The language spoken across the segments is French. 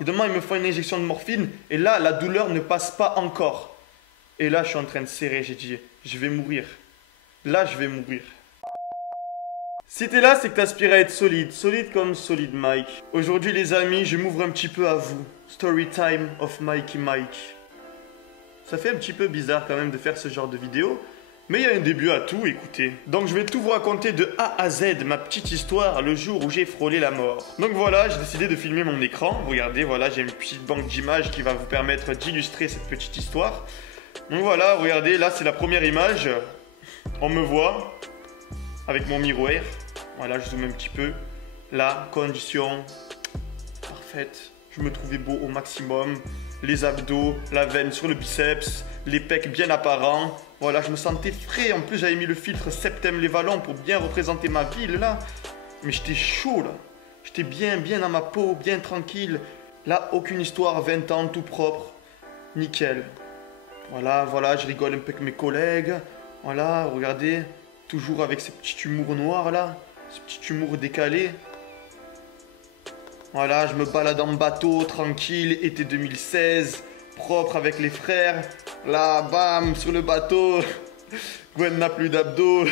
Et demain, ils me font une injection de morphine. Et là, la douleur ne passe pas encore. Et là, je suis en train de serrer. J'ai dit, je vais mourir. Là, je vais mourir. Si t'es là, c'est que t'aspires à être solide. Solide comme Solid Mike. Aujourd'hui, les amis, je m'ouvre un petit peu à vous. Story time of Mikey Mike. Ça fait un petit peu bizarre quand même de faire ce genre de vidéo. Mais il y a un début à tout, écoutez. Donc je vais tout vous raconter de A à Z, ma petite histoire, le jour où j'ai frôlé la mort. Donc voilà, j'ai décidé de filmer mon écran. Regardez, voilà, j'ai une petite banque d'images qui va vous permettre d'illustrer cette petite histoire. Donc voilà, regardez, là c'est la première image. On me voit avec mon miroir. Voilà, je zoome un petit peu. Là, condition parfaite. Je me trouvais beau au maximum. Les abdos, la veine sur le biceps, les pecs bien apparents. Voilà, je me sentais frais. En plus, j'avais mis le filtre Septem-les-Vallons pour bien représenter ma ville, là. Mais j'étais chaud, là. J'étais bien dans ma peau, bien tranquille. Là, aucune histoire, 20 ans, tout propre. Nickel. Voilà, je rigole un peu avec mes collègues. Voilà, regardez. Toujours avec ce petit humour noir, là. Ce petit humour décalé. Voilà, je me balade en bateau, tranquille, été 2016, propre avec les frères. Là, bam, sur le bateau. Gwen n'a plus d'abdos.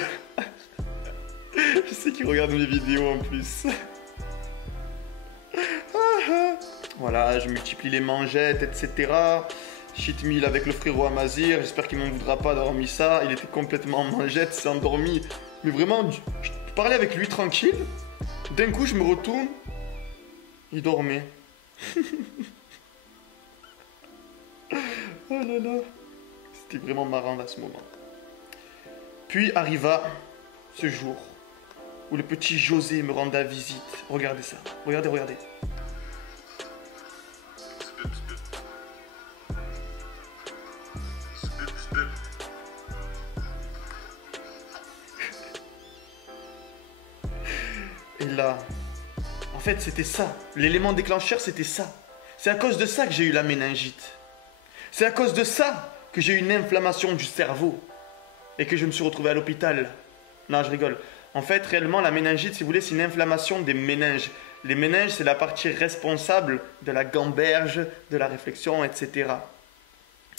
Je sais qu'il regarde mes vidéos en plus. Voilà, je multiplie les mangettes, etc. Cheat meal avec le frérot Amazir. J'espère qu'il m'en voudra pas d'avoir mis ça. Il était complètement en mangette, s'est endormi. Mais vraiment, je parlais avec lui tranquille. D'un coup, je me retourne. Il dormait. Oh là là. C'était vraiment marrant à ce moment. Puis arriva ce jour où le petit José me renda visite. Regardez ça. Regardez. Et là, en fait, c'était ça. L'élément déclencheur, c'était ça. C'est à cause de ça que j'ai eu la méningite. C'est à cause de ça que j'ai eu une inflammation du cerveau et que je me suis retrouvé à l'hôpital. Non, je rigole. En fait, réellement, la méningite, si vous voulez, c'est une inflammation des méninges. Les méninges, c'est la partie responsable de la gamberge, de la réflexion, etc.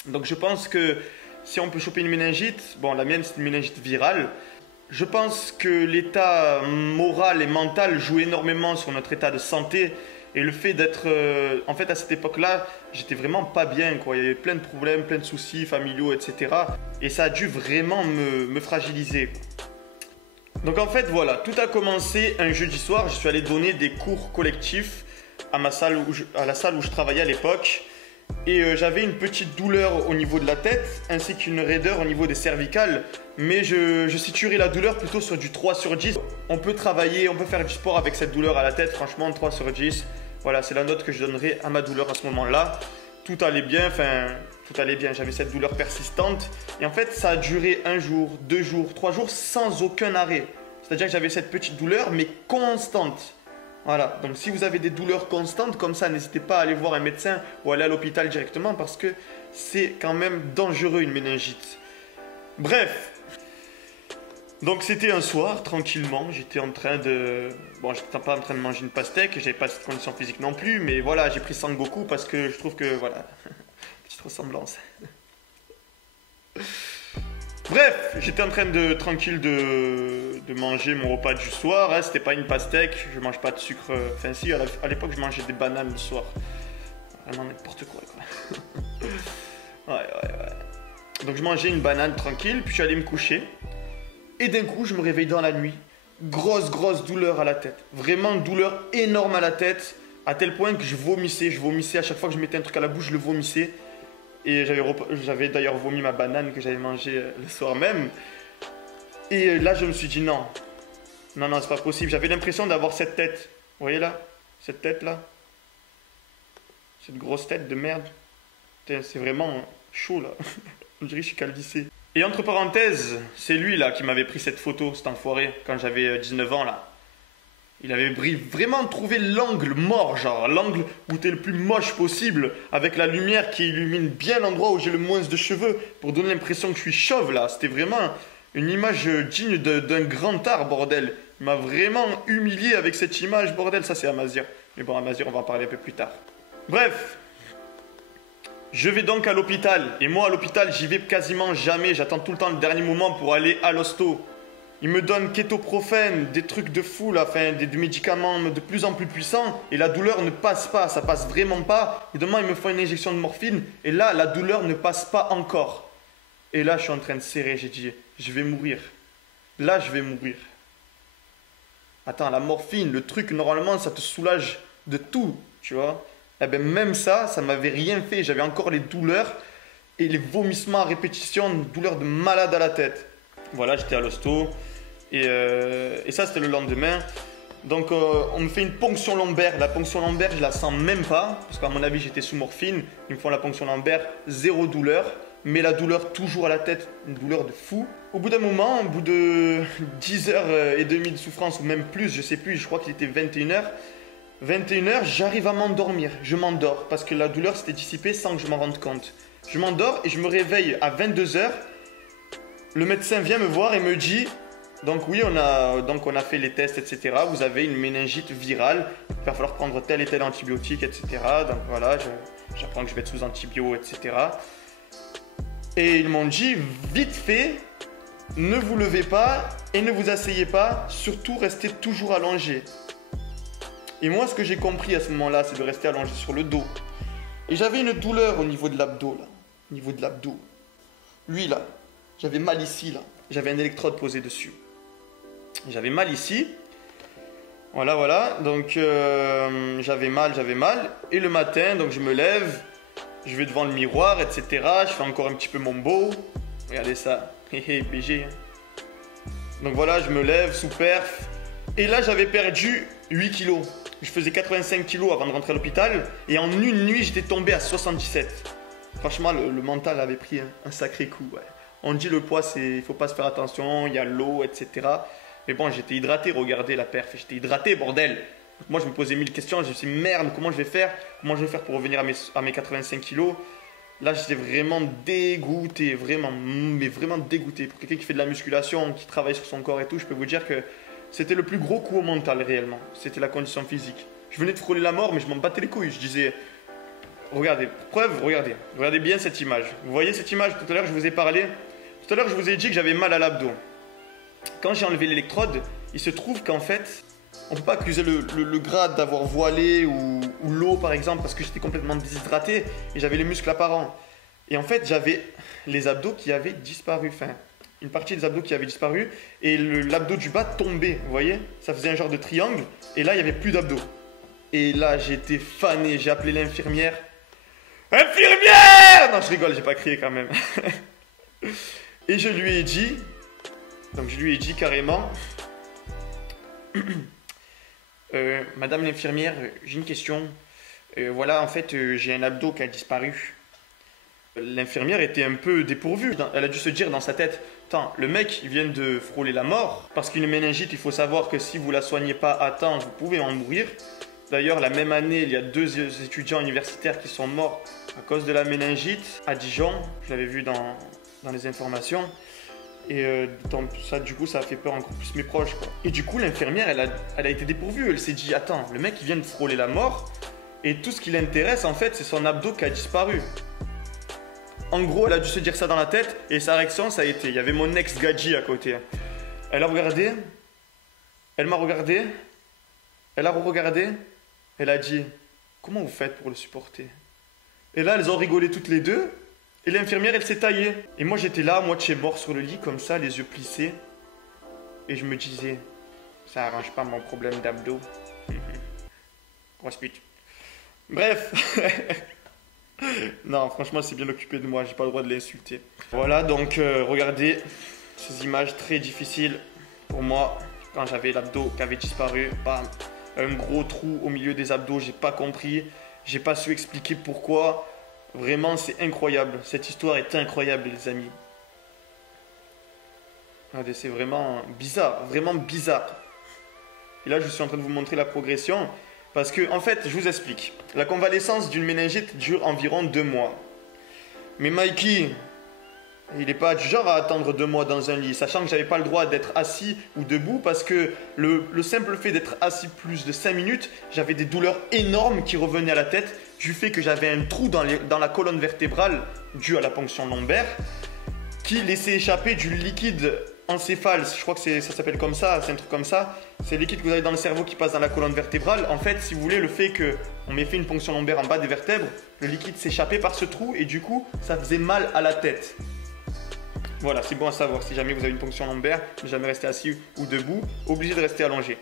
Donc, je pense que si on peut choper une méningite, bon, la mienne, c'est une méningite virale. Je pense que l'état moral et mental joue énormément sur notre état de santé. Et le fait d'être... en fait, à cette époque-là, j'étais vraiment pas bien, quoi. Il y avait plein de problèmes, plein de soucis familiaux, etc. Et ça a dû vraiment me fragiliser. Donc en fait, voilà, tout a commencé un jeudi soir. Je suis allé donner des cours collectifs à la salle où je travaillais à l'époque. Et j'avais une petite douleur au niveau de la tête, ainsi qu'une raideur au niveau des cervicales. Mais je situerai la douleur plutôt sur du 3 sur 10. On peut travailler, on peut faire du sport avec cette douleur à la tête. Franchement, 3 sur 10. Voilà, c'est la note que je donnerai à ma douleur à ce moment-là. Tout allait bien, tout allait bien. J'avais cette douleur persistante. Et en fait, ça a duré 1 jour, 2 jours, 3 jours sans aucun arrêt. C'est-à-dire que j'avais cette petite douleur, mais constante. Voilà, donc si vous avez des douleurs constantes comme ça, n'hésitez pas à aller voir un médecin ou aller à l'hôpital directement parce que c'est quand même dangereux une méningite. Bref, donc c'était un soir, tranquillement, j'étais en train de... Bon, j'étais pas en train de manger une pastèque, j'avais pas cette condition physique non plus, mais voilà, j'ai pris Sangoku parce que je trouve que, voilà, petite ressemblance. Bref, j'étais en train de manger mon repas du soir. Hein, c'était pas une pastèque, je mange pas de sucre. Enfin si, à l'époque je mangeais des bananes le soir. Vraiment n'importe quoi. Ouais. Donc je mangeais une banane tranquille, puis je suis allé me coucher. Et d'un coup je me réveille dans la nuit. Grosse douleur à la tête. Vraiment une douleur énorme à la tête. À tel point que je vomissais à chaque fois que je mettais un truc à la bouche, je le vomissais. Et j'avais d'ailleurs vomi ma banane que j'avais mangée le soir même. Et là, je me suis dit non, c'est pas possible. J'avais l'impression d'avoir cette tête. Vous voyez là? Cette tête-là? Cette grosse tête de merde. C'est vraiment chaud là. On dirait que je suis calvissé. Et entre parenthèses, c'est lui là qui m'avait pris cette photo, cet enfoiré, quand j'avais 19 ans là. Il avait vraiment trouvé l'angle mort, genre l'angle où t'es le plus moche possible, avec la lumière qui illumine bien l'endroit où j'ai le moins de cheveux, pour donner l'impression que je suis chauve là. C'était vraiment une image digne d'un grand art, bordel. Il m'a vraiment humilié avec cette image, bordel. Ça c'est Amazir. Mais bon, Amazir, on va en parler un peu plus tard. Bref, je vais donc à l'hôpital. Et moi, à l'hôpital, j'y vais quasiment jamais. J'attends tout le temps le dernier moment pour aller à l'hosto. Ils me donnent kétoprophène, des trucs de fou là, enfin des médicaments de plus en plus puissants. Et la douleur ne passe pas, ça passe vraiment pas. Et demain, ils me font une injection de morphine. Et là, la douleur ne passe pas encore. Et là, je suis en train de serrer. J'ai dit, je vais mourir. Là, je vais mourir. Attends, la morphine, le truc, normalement, ça te soulage de tout, tu vois. Eh ben, même ça, ça m'avait rien fait. J'avais encore les douleurs et les vomissements à répétition, une douleur de malade à la tête. Voilà, j'étais à l'hosto. Et ça, c'était le lendemain. Donc, on me fait une ponction lombaire. La ponction lombaire, je la sens même pas. Parce qu'à mon avis, j'étais sous morphine. Ils me font la ponction lombaire, zéro douleur. Mais la douleur toujours à la tête, une douleur de fou. Au bout d'un moment, au bout de 10h30 de souffrance, ou même plus, je sais plus, je crois qu'il était 21h. 21h, j'arrive à m'endormir. Je m'endors parce que la douleur s'était dissipée sans que je m'en rende compte. Je m'endors et je me réveille à 22h. Le médecin vient me voir et me dit, donc oui, on a fait les tests, etc. Vous avez une méningite virale. Il va falloir prendre tel et tel antibiotique, etc. Donc voilà, j'apprends que je vais être sous antibio, etc. Et ils m'ont dit, vite fait, ne vous levez pas et ne vous asseyez pas. Surtout, restez toujours allongé. Et moi, ce que j'ai compris à ce moment-là, c'est de rester allongé sur le dos. Et j'avais une douleur au niveau de l'abdos, là. Au niveau de l'abdos. Lui, là. J'avais mal ici, là. J'avais un électrode posé dessus. J'avais mal ici. Voilà, voilà. Donc, j'avais mal. Et le matin, donc je me lève. Je vais devant le miroir, etc. Je fais encore un petit peu mon beau. Regardez ça. Hé, BG. Donc voilà, je me lève sous perf. Et là, j'avais perdu 8 kilos. Je faisais 85 kilos avant de rentrer à l'hôpital. Et en une nuit, j'étais tombé à 77. Franchement, le mental avait pris un sacré coup. Ouais. On dit le poids, il faut pas se faire attention, il y a l'eau, etc. Mais bon, j'étais hydraté, regardez la perf. J'étais hydraté, bordel. Donc moi, je me posais 1000 questions. Je me suis dit, merde, comment je vais faire? Comment je vais faire pour revenir à mes 85 kilos? Là, j'étais vraiment dégoûté. Vraiment, mais vraiment dégoûté. Pour quelqu'un qui fait de la musculation, qui travaille sur son corps et tout, je peux vous dire que c'était le plus gros coup au mental, réellement. C'était la condition physique. Je venais de frôler la mort, mais je m'en battais les couilles. Je disais, regardez, preuve, regardez. Regardez bien cette image. Vous voyez cette image? Tout à l'heure, je vous ai parlé. Tout à l'heure, je vous ai dit que j'avais mal à l'abdos. Quand j'ai enlevé l'électrode, il se trouve qu'en fait, on ne peut pas accuser le grade d'avoir voilé ou l'eau, par exemple, parce que j'étais complètement déshydraté et j'avais les muscles apparents. Et en fait, j'avais les abdos qui avaient disparu. Enfin, une partie des abdos qui avaient disparu et l'abdos du bas tombait, vous voyez? Ça faisait un genre de triangle et là, il n'y avait plus d'abdos. Et là, j'étais fané, j'ai appelé l'infirmière. Infirmière! Non, je rigole, j'ai pas crié quand même. Et je lui ai dit, donc je lui ai dit carrément, Madame l'infirmière, j'ai une question. Voilà, en fait, j'ai un abdos qui a disparu. L'infirmière était un peu dépourvue. Elle a dû se dire dans sa tête, attends, le mec il vient de frôler la mort. Parce qu'une méningite, il faut savoir que si vous la soignez pas à temps, vous pouvez en mourir. D'ailleurs, la même année, il y a 2 étudiants universitaires qui sont morts à cause de la méningite à Dijon. Je l'avais vu dans les informations. Et donc, ça, du coup, ça a fait peur encore plus mes proches, quoi. Et du coup, l'infirmière, elle a été dépourvue. Elle s'est dit, attends, le mec, il vient de frôler la mort. Et tout ce qui l'intéresse, en fait, c'est son abdos qui a disparu. En gros, elle a dû se dire ça dans la tête. Et sa réaction, ça a été, il y avait mon ex-gadji à côté. Elle a regardé. Elle m'a regardé. Elle a regardé. Elle a dit, comment vous faites pour le supporter? Et là, elles ont rigolé toutes les deux. Et l'infirmière, elle s'est taillée. Et moi, j'étais là, moitié mort sur le lit, comme ça, les yeux plissés. Et je me disais, ça arrange pas mon problème d'abdos. Grosse pute. Bref. Non, franchement, c'est bien occupé de moi, j'ai pas le droit de l'insulter. Voilà, donc, regardez ces images très difficiles pour moi. Quand j'avais l'abdos qui avait disparu, bam, un gros trou au milieu des abdos, j'ai pas compris. J'ai pas su expliquer pourquoi. Vraiment, c'est incroyable. Cette histoire est incroyable, les amis. Regardez, c'est vraiment bizarre. Vraiment bizarre. Et là, je suis en train de vous montrer la progression. Parce que, en fait, je vous explique. La convalescence d'une méningite dure environ 2 mois. Mais Mikey, il n'est pas du genre à attendre 2 mois dans un lit. Sachant que je n'avais pas le droit d'être assis ou debout. Parce que le simple fait d'être assis plus de 5 minutes, j'avais des douleurs énormes qui revenaient à la tête. du fait que j'avais un trou dans la colonne vertébrale dû à la ponction lombaire qui laissait échapper du liquide encéphale. Je crois que ça s'appelle comme ça, c'est un truc comme ça. C'est le liquide que vous avez dans le cerveau qui passe dans la colonne vertébrale. En fait, si vous voulez, le fait qu'on m'ait fait une ponction lombaire en bas des vertèbres, le liquide s'échappait par ce trou et du coup, ça faisait mal à la tête. Voilà, c'est bon à savoir. Si jamais vous avez une ponction lombaire, ne jamais rester assis ou debout, obligé de rester allongé.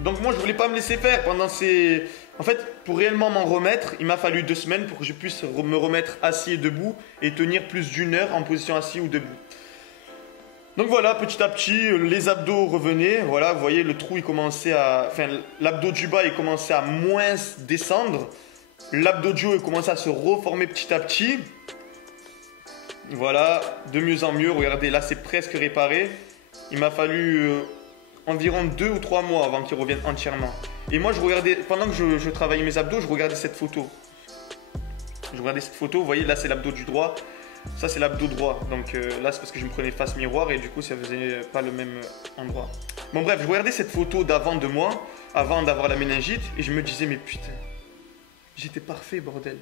Donc moi, je voulais pas me laisser faire pendant ces... En fait, pour réellement m'en remettre, il m'a fallu 2 semaines pour que je puisse me remettre assis et debout et tenir plus d'1 heure en position assis ou debout. Donc voilà, petit à petit, les abdos revenaient. Voilà, vous voyez, le trou, il commençait à... Enfin, l'abdos du bas, il commençait à moins descendre. L'abdos du haut, il commençait à se reformer petit à petit. Voilà, de mieux en mieux. Regardez, là, c'est presque réparé. Il m'a fallu environ 2 ou 3 mois avant qu'ils reviennent entièrement. Et moi, je regardais, pendant que je travaillais mes abdos, je regardais cette photo. Je regardais cette photo, vous voyez, là, c'est l'abdos du droit. Ça, c'est l'abdos droit. Donc là, c'est parce que je me prenais face miroir et du coup, ça faisait pas le même endroit. Bon, bref, je regardais cette photo d'avant de moi, avant d'avoir la méningite, et je me disais, mais putain, j'étais parfait, bordel.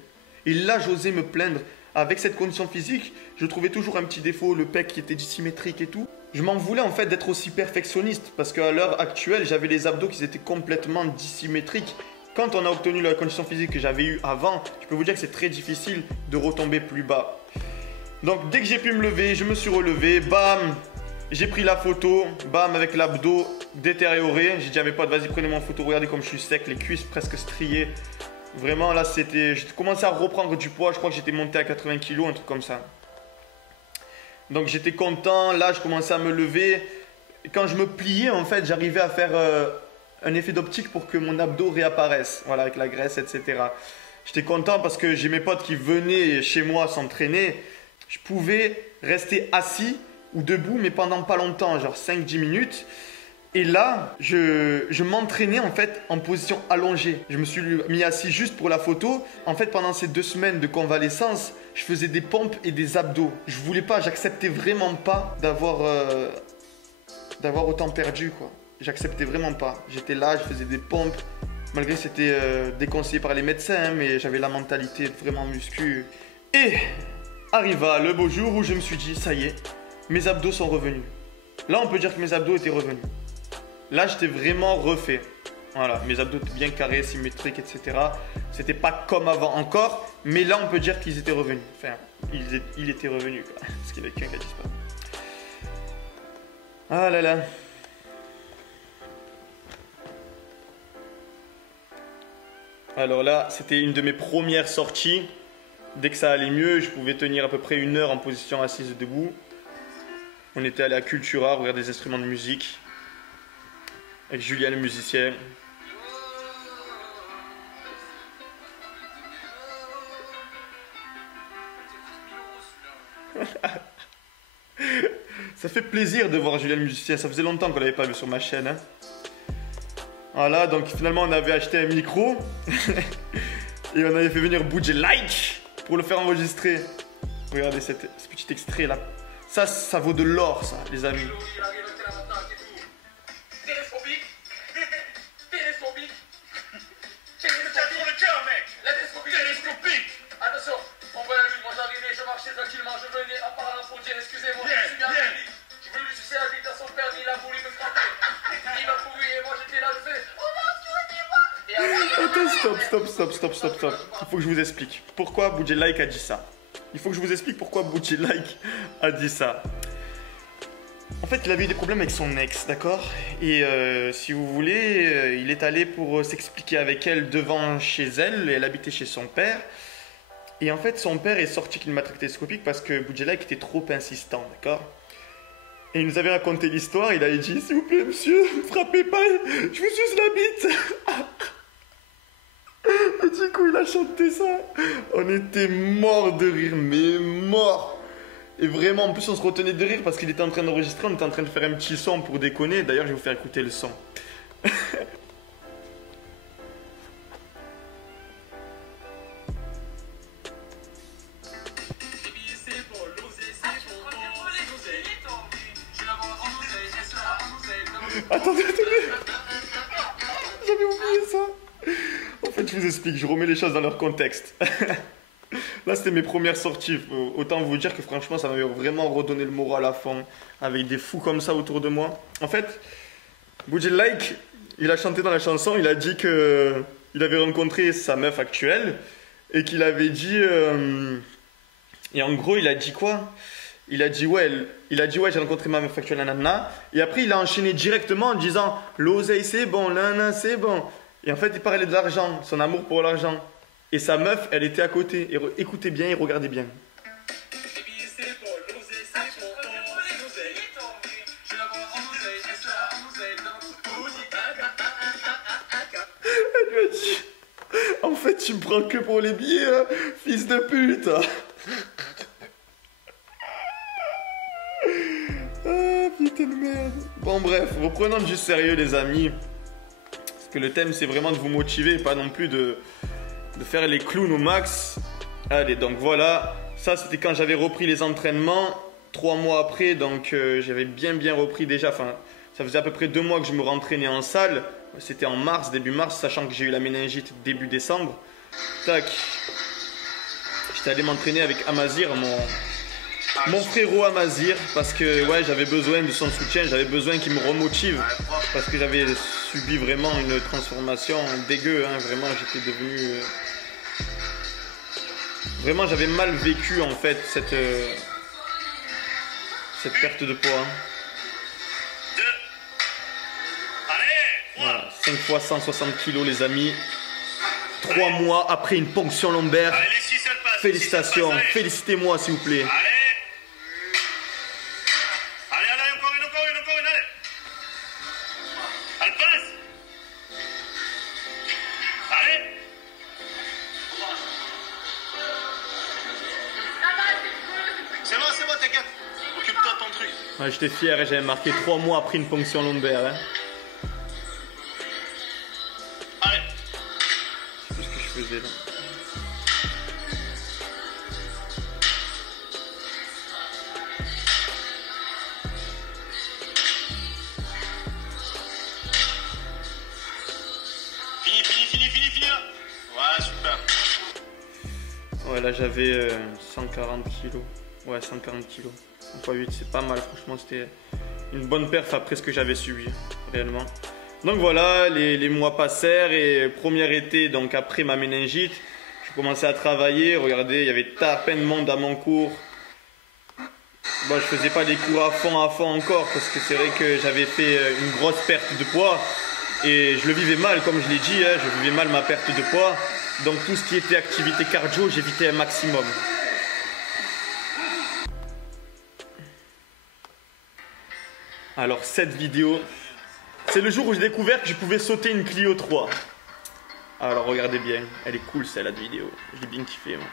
Et là, j'osais me plaindre. Avec cette condition physique, je trouvais toujours un petit défaut, le pec qui était dissymétrique et tout. Je m'en voulais en fait d'être aussi perfectionniste parce qu'à l'heure actuelle, j'avais les abdos qui étaient complètement dissymétriques. Quand on a obtenu la condition physique que j'avais eue avant, je peux vous dire que c'est très difficile de retomber plus bas. Donc dès que j'ai pu me lever, je me suis relevé, bam, j'ai pris la photo, bam, avec l'abdos détérioré. J'ai dit à mes potes, vas-y, prenez-moi en photo, regardez comme je suis sec, les cuisses presque striées. Vraiment, là, c'était... J'ai commencé à reprendre du poids. Je crois que j'étais monté à 80 kg, un truc comme ça. Donc, j'étais content. Là, je commençais à me lever. Et quand je me pliais, en fait, j'arrivais à faire un effet d'optique pour que mon abdos réapparaisse. Voilà, avec la graisse, etc. J'étais content parce que j'ai mes potes qui venaient chez moi s'entraîner. Je pouvais rester assis ou debout, mais pendant pas longtemps, genre 5-10 minutes. Et là, je m'entraînais en fait en position allongée. Je me suis mis assis juste pour la photo. En fait, pendant ces 2 semaines de convalescence, je faisais des pompes et des abdos. Je voulais pas, j'acceptais vraiment pas d'avoir autant perdu, quoi. J'acceptais vraiment pas. J'étais là, je faisais des pompes. Malgré que c'était déconseillé par les médecins, mais j'avais la mentalité vraiment muscu. Et arriva le beau jour où je me suis dit, ça y est, mes abdos sont revenus. Là, on peut dire que mes abdos étaient revenus. Là, j'étais vraiment refait. Voilà, mes abdos étaient bien carrés, symétriques, etc. C'était pas comme avant encore, mais là, on peut dire qu'ils étaient revenus. Enfin, il était revenu, quoi. Parce qu'il y avait qu'un qui a disparu. Ah là là. Alors là, c'était une de mes premières sorties. Dès que ça allait mieux, je pouvais tenir à peu près 1 heure en position assise debout. On était allé à Cultura, regarder des instruments de musique. Avec Julien le musicien. Ça fait plaisir de voir Julien le musicien. Ça faisait longtemps qu'on l'avait pas vu sur ma chaîne. Hein. Voilà, donc finalement on avait acheté un micro. Et on avait fait venir Budget Like pour le faire enregistrer. Regardez ce petit extrait là. Ça vaut de l'or, ça, les amis. Stop. Il faut que je vous explique pourquoi Budget Like a dit ça. En fait, il avait eu des problèmes avec son ex, d'accord? Et si vous voulez, il est allé pour s'expliquer avec elle devant chez elle. Et elle habitait chez son père. Et en fait, son père est sorti qu'il m'a traité scopique parce que Budget Like était trop insistant, d'accord? Et il nous avait raconté l'histoire. Il avait dit, s'il vous plaît, monsieur, ne frappez pas, je vous suce la bite. Et du coup, il a chanté ça. On était morts de rire, mais morts. Et vraiment, en plus, on se retenait de rire parce qu'il était en train d'enregistrer. On était en train de faire un petit son pour déconner. D'ailleurs, je vais vous faire écouter le son. Attendez. J'avais oublié ça. fait, je vous explique, je remets les choses dans leur contexte. Là, c'était mes premières sorties. Autant vous dire que franchement, ça m'avait vraiment redonné le moral à fond. Avec des fous comme ça autour de moi. En fait, Boudjel Like, il a chanté dans la chanson, il a dit que il avait rencontré sa meuf actuelle et qu'il avait dit... et en gros, il a dit quoi? Il a dit ouais, j'ai rencontré ma meuf actuelle, nanana. Et après, il a enchaîné directement en disant l'oseille c'est bon, nanana c'est bon. Et en fait, il parlait de l'argent, son amour pour l'argent. Et sa meuf, elle était à côté. Et écoutez bien et regardez bien. Elle lui a dit en fait, tu me prends que pour les billets, hein, fils de pute. Ah, putain de merde. Bon, bref, reprenons du sérieux, les amis. Parce que le thème, c'est vraiment de vous motiver et pas non plus de faire les clowns au max. Allez, donc voilà. Ça, c'était quand j'avais repris les entraînements. 3 mois après, donc j'avais bien repris déjà. Enfin, ça faisait à peu près 2 mois que je me rentraînais en salle. C'était en mars, début mars, sachant que j'ai eu la méningite début décembre. Tac. J'étais allé m'entraîner avec Amazir, mon frérot Amazir, parce que ouais, j'avais besoin de son soutien, j'avais besoin qu'il me remotive, parce que j'avais subi vraiment une transformation dégueu, hein, vraiment j'étais devenu... Vraiment j'avais mal vécu en fait cette perte de poids. Hein. Voilà, 5 fois 160 kilos les amis, 3 mois après une ponction lombaire. Félicitations, félicitez-moi s'il vous plaît. C'est bon, t'inquiète. Occupe-toi de ton truc. Ouais, j'étais fier et j'avais marqué 3 mois après une ponction lombaire. Hein. Allez. Je sais plus ce que je faisais là. Fini là. Voilà, super. Ouais, là j'avais 140 kilos. Ouais, 140 kilos. En fois 8, c'est pas mal. Franchement, c'était une bonne perf après ce que j'avais subi, réellement. Donc voilà, les mois passèrent et premier été, donc après ma méningite, je commençais à travailler. Regardez, il y avait à peine de monde à mon cours. Bon, je faisais pas des cours à fond encore parce que c'est vrai que j'avais fait une grosse perte de poids. Et je le vivais mal, comme je l'ai dit, hein, je vivais mal ma perte de poids. Donc tout ce qui était activité cardio, j'évitais un maximum. Alors cette vidéo, c'est le jour où j'ai découvert que je pouvais sauter une Clio 3. Alors regardez bien, elle est cool celle-là de vidéo. J'ai bien kiffé moi.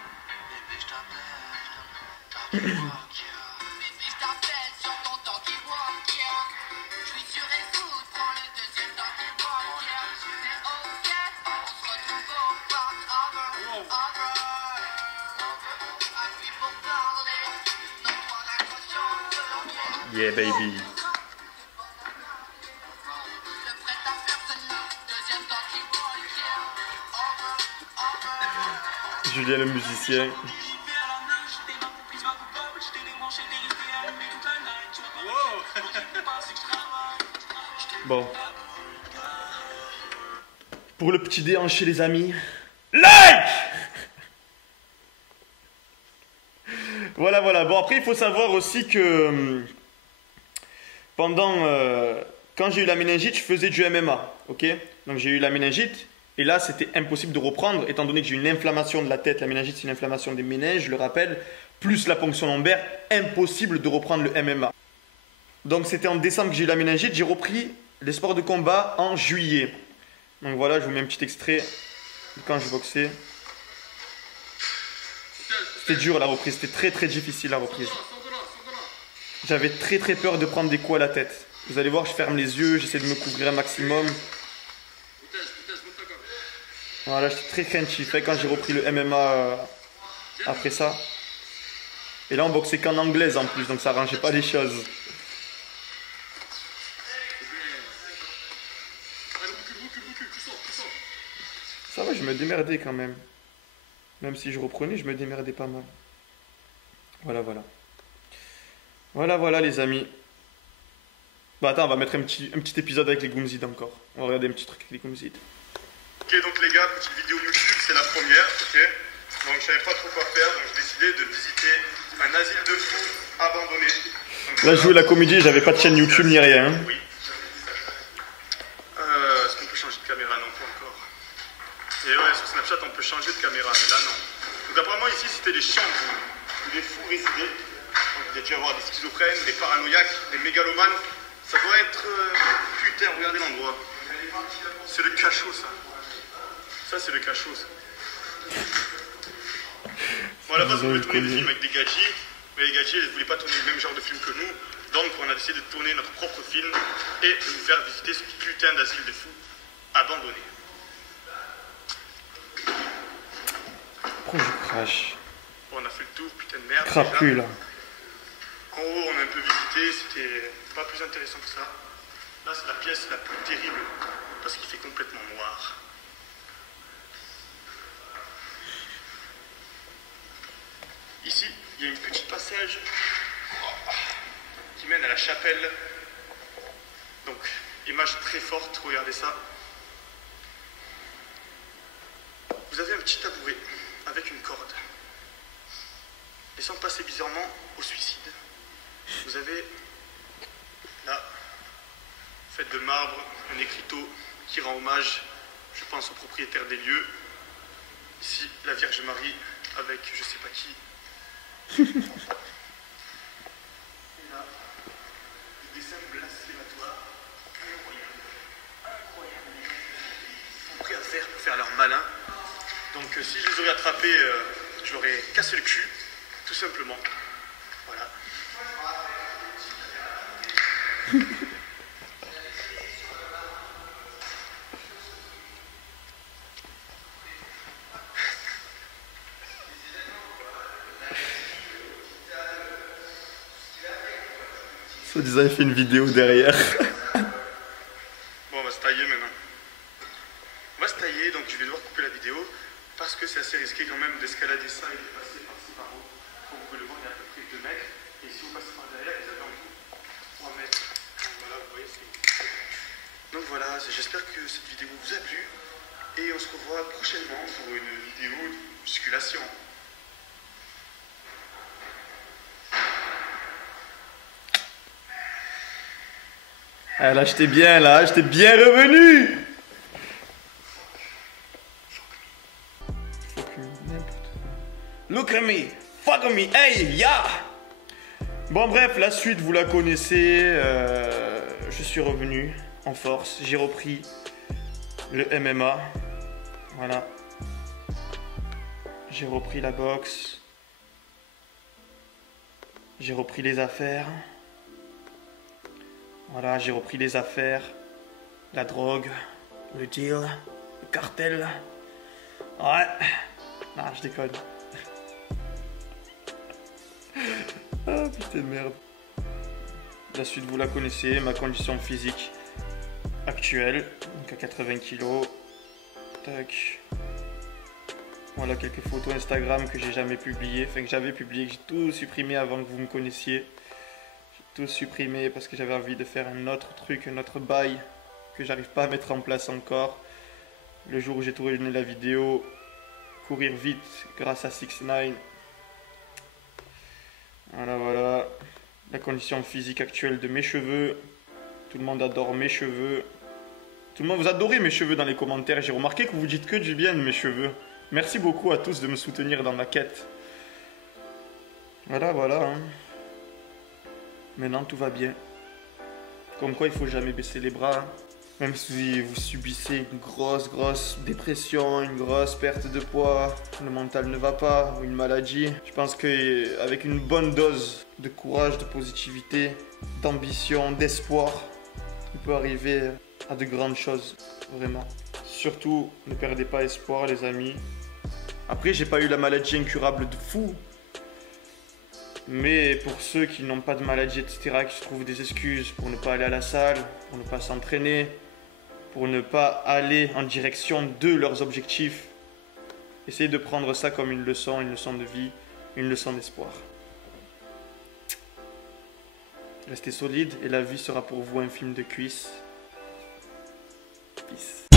Yeah baby. Julien le musicien. Bon. Pour le petit déhanché les amis. Like! Voilà. Bon après il faut savoir aussi que pendant quand j'ai eu la méningite, je faisais du MMA, ok? Donc j'ai eu la méningite et là c'était impossible de reprendre étant donné que j'ai une inflammation de la tête. La méningite c'est une inflammation des méninges, je le rappelle, plus la ponction lombaire, impossible de reprendre le MMA. Donc c'était en décembre que j'ai eu la méningite, j'ai repris les sports de combat en juillet. Donc voilà, je vous mets un petit extrait de quand je boxais. C'était dur la reprise, c'était très difficile la reprise. J'avais très peur de prendre des coups à la tête. Vous allez voir, je ferme les yeux, j'essaie de me couvrir un maximum. Voilà, j'étais très craintif quand j'ai repris le MMA après ça. Et là, on boxait qu'en anglaise en plus, donc ça arrangeait pas les choses. Ça va, je me démerdais quand même. Même si je reprenais, je me démerdais pas mal. Voilà, voilà. Voilà, voilà les amis. Bah attends, on va mettre un petit épisode avec les Goomzids encore. On va regarder un petit truc avec les Goomzids. Ok, donc les gars, petite vidéo YouTube, c'est la première, ok. Donc je savais pas trop quoi faire, donc j'ai décidé de visiter un asile de fous abandonné. Donc, Là, je jouais la comédie, j'avais pas de chaîne YouTube ni rien. Hein. Oui. Est-ce qu'on peut changer de caméra? Non, pas encore. Et ouais, sur Snapchat, on peut changer de caméra, mais là, non. Donc apparemment, ici, c'était les chambres où les fous résidaient. Donc il y a dû avoir des schizophrènes, des paranoïaques, des mégalomanes. Ça doit être... Putain, regardez l'endroit. C'est le cachot, ça. Ça, c'est le cachot, ça. Bon, à la base, on voulait tourner des films avec des gadgets, mais les gadgets, ils ne voulaient pas tourner le même genre de film que nous. Donc, on a décidé de tourner notre propre film et de nous faire visiter ce putain d'asile de fous abandonné. Pourquoi je crache? Bon, on a fait le tour, putain de merde. Crapule, là. En haut, on a un peu visité, c'était pas plus intéressant que ça. Là, c'est la pièce la plus terrible, parce qu'il fait complètement noir. Ici, il y a une petite passage qui mène à la chapelle. Donc, image très forte, regardez ça. Vous avez un petit tabouret avec une corde. Et sans passer bizarrement au suicide, vous avez là, fait de marbre, un écriteau qui rend hommage, je pense, au propriétaire des lieux. Ici, la Vierge Marie avec je sais pas qui. Et là, des dessins blasphématoires incroyables. Ils sont prêts à faire pour faire leur malin. Donc si je les aurais attrapés, je leur ai cassé le cul, tout simplement. Voilà. Ça disait, il fait une vidéo derrière. Bon, on va se tailler maintenant. On va se tailler, donc je vais devoir couper la vidéo parce que c'est assez risqué quand même d'escalader ça et de passer par-ci par-haut. Comme vous pouvez le voir, il y a à peu près 2 mètres. Et si vous passez par derrière, vous avez en tout 3 mètres. Donc voilà, vous voyez, c'est... Donc voilà, j'espère que cette vidéo vous a plu. Et on se revoit prochainement pour une vidéo de musculation. Ah, là, j'étais bien, là, j'étais bien revenu. Look at me, fuck me, hey, yeah. Bon, bref, la suite, vous la connaissez. Je suis revenu en force. J'ai repris le MMA. Voilà. J'ai repris la boxe. J'ai repris les affaires. Voilà, j'ai repris les affaires. La drogue, le deal, le cartel. Ouais. Non, je déconne. Ah putain de merde. La suite, vous la connaissez, ma condition physique actuelle, donc à 80 kg. Tac. Voilà quelques photos Instagram que j'ai jamais publiées, enfin que j'avais publiées, que j'ai tout supprimé avant que vous me connaissiez. J'ai tout supprimé parce que j'avais envie de faire un autre truc, un autre bail que j'arrive pas à mettre en place encore. Le jour où j'ai tourné la vidéo, courir vite grâce à 6ix9ine. Voilà, voilà. La condition physique actuelle de mes cheveux. Tout le monde adore mes cheveux. Tout le monde, vous adorez mes cheveux dans les commentaires. J'ai remarqué que vous dites que du bien de mes cheveux. Merci beaucoup à tous de me soutenir dans ma quête. Voilà, voilà. Hein. Maintenant, tout va bien. Comme quoi, il faut jamais baisser les bras. Hein. Même si vous subissez une grosse dépression, une grosse perte de poids, le mental ne va pas, ou une maladie. Je pense qu'avec une bonne dose de courage, de positivité, d'ambition, d'espoir, on peut arriver à de grandes choses, vraiment. Surtout, ne perdez pas espoir, les amis. Après, j'ai pas eu la maladie incurable de fou. Mais pour ceux qui n'ont pas de maladie, etc., qui se trouvent des excuses pour ne pas aller à la salle, pour ne pas s'entraîner, pour ne pas aller en direction de leurs objectifs, Essayez de prendre ça comme une leçon de vie, une leçon d'espoir. Restez solide et la vie sera pour vous un film de cuisses. Peace.